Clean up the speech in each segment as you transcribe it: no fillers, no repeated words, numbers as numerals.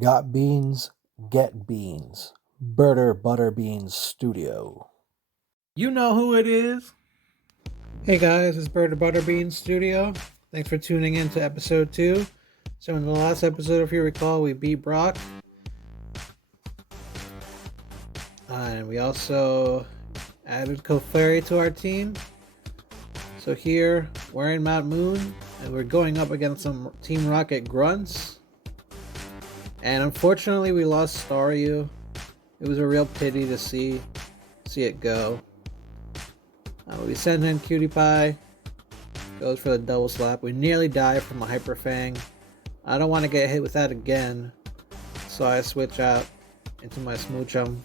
Got beans, get beans. Birder Butterbeans Studio. You know who it is. Hey guys, it's Bird of Butterbean Studio. Thanks for tuning in to episode 2. So in the last episode, if you recall, we beat Brock. And we also added Clefairy to our team. So here, we're in Mount Moon, and we're going up against some Team Rocket grunts. And unfortunately, we lost Staryu. It was a real pity to see it go. We send in Cutie Pie. Goes for the double slap. We nearly die from a Hyper Fang. I don't want to get hit with that again, so I switch out into my Smoochum.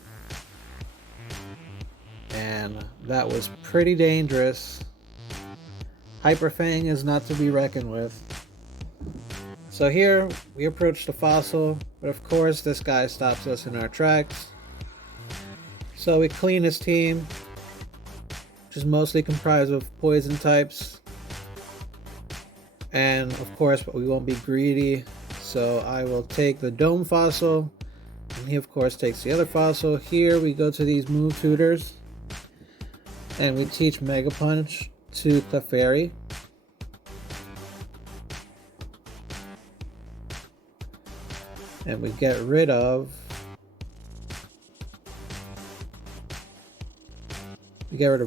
And that was pretty dangerous. Hyper Fang is not to be reckoned with. So here we approach the fossil, but of course this guy stops us in our tracks. So we clean his team, which is mostly comprised of poison types. And of course we won't be greedy, so I will take the dome fossil, and he of course takes the other fossil. Here we go to these move tutors, and we teach Mega Punch to Clefairy. And we get rid of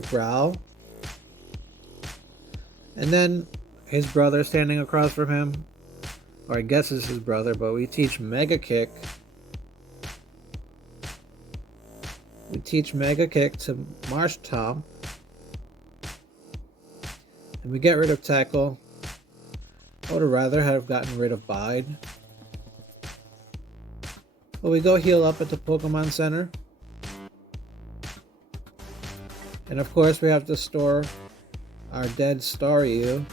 Growl. And then his brother standing across from him, or I guess it's his brother, but we teach Mega Kick. We teach Mega Kick to Marsh Tom. And we get rid of Tackle. I would have rather have gotten rid of Bide. But we go heal up at the Pokemon Center. And of course we have to store our dead Staryu.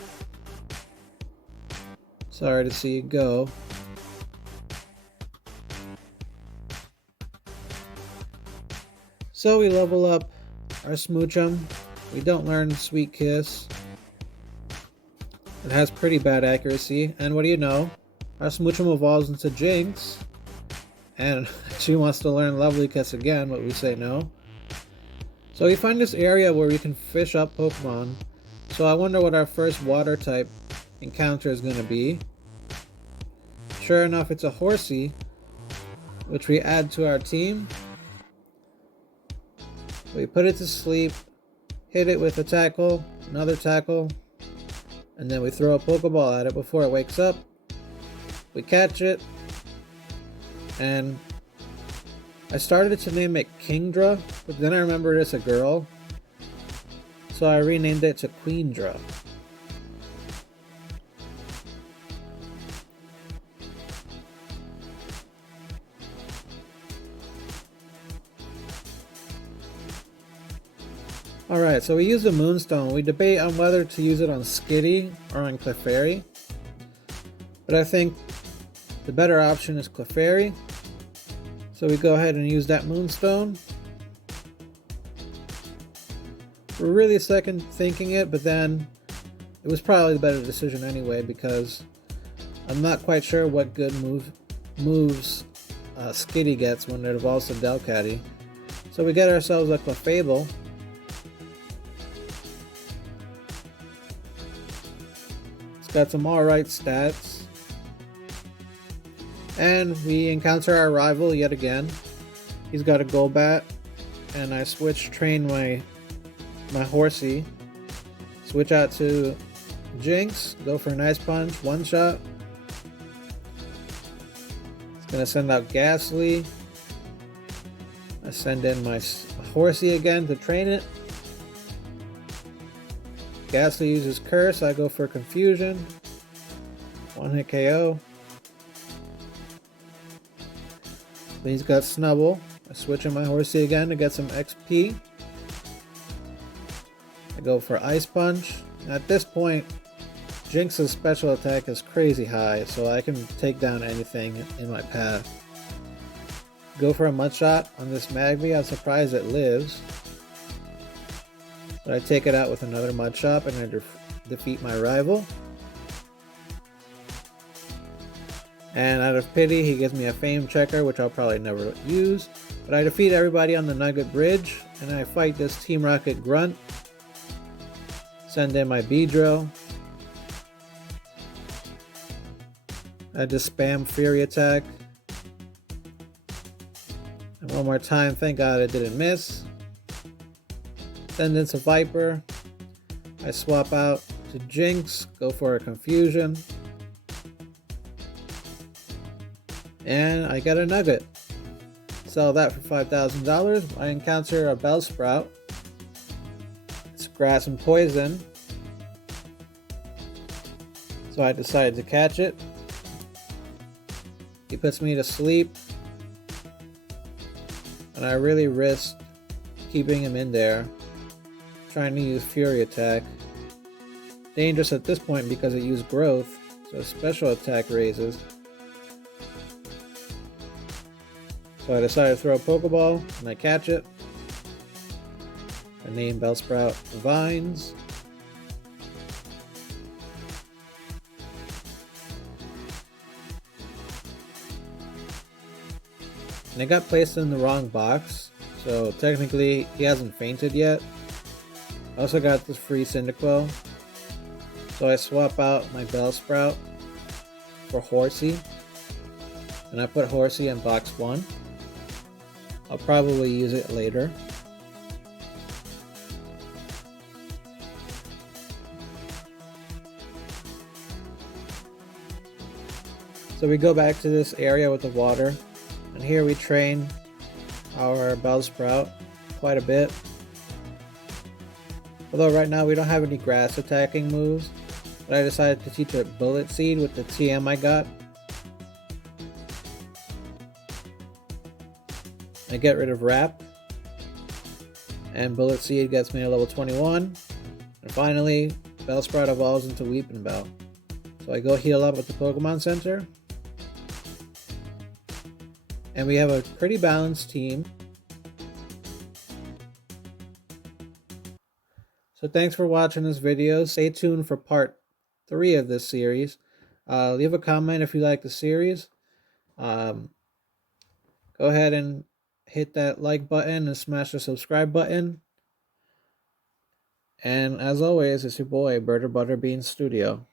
Sorry to see you go. So we level up our Smoochum. We don't learn Sweet Kiss. It has pretty bad accuracy. And what do you know? Our Smoochum evolves into Jinx. And she wants to learn Lovely Kiss again, but we say no. So we find this area where we can fish up Pokemon. So I wonder what our first water type encounter is going to be. Sure enough, it's a Horsea, which we add to our team. We put it to sleep, hit it with a tackle, another tackle, and then we throw a Pokeball at it before it wakes up. We catch it, and I started to name it Kingdra, but then I remembered it's a girl, so I renamed it to Queendra. Alright, so we use the Moonstone. We debate on whether to use it on Skitty or on Clefairy, but I think the better option is Clefairy. So we go ahead and use that Moonstone. We're really second thinking it, but then it was probably the better decision anyway, because I'm not quite sure what good moves Skitty gets when it evolves to Delcatty. So we get ourselves a Clefable. It's got some alright stats. And we encounter our rival yet again. He's got a Golbat, and I train my Horsea. Switch out to Jinx, go for a nice punch, one shot. It's gonna send out Ghastly. I send in my Horsea again to train it. Ghastly uses Curse, I go for Confusion. One hit KO. He's got Snubble. I switch in my Horsea again to get some XP. I go for Ice Punch. And at this point, Jinx's special attack is crazy high, so I can take down anything in my path. Go for a Mud Shot on this Magby. I'm surprised it lives. But I take it out with another Mud Shot and I defeat my rival. And out of pity, he gives me a fame checker, which I'll probably never use. But I defeat everybody on the Nugget Bridge, and I fight this Team Rocket Grunt. Send in my B-Drill. I just spam Fury Attack. And one more time, thank God it didn't miss. Send in some Viper. I swap out to Jinx, go for a Confusion. And I get a Nugget. Sell that for $5,000. I encounter a Bellsprout. It's grass and poison. So I decided to catch it. He puts me to sleep. And I really risked keeping him in there. Trying to use Fury Attack. Dangerous at this point because it used Growth. So special attack raises. So I decided to throw a Pokeball, and I catch it. I name Bellsprout Vines. And it got placed in the wrong box, so technically he hasn't fainted yet. I also got this free Cyndaquil. So I swap out my Bellsprout for Horsea. And I put Horsea in box 1. I'll probably use it later. So we go back to this area with the water, and here we train our Bellsprout quite a bit. Although right now we don't have any grass attacking moves, but I decided to teach it Bullet Seed with the TM I got. I get rid of Wrap, and Bullet Seed gets me to level 21, and finally Bellsprout evolves into Weeping Bell. So I go heal up at the Pokemon Center, and we have a pretty balanced team. So thanks for watching this video. Stay tuned for part 3 of this series. Leave a comment if you like the series. Go ahead and hit that like button and smash the subscribe button. And as always, it's your boy, Butterbean Studio.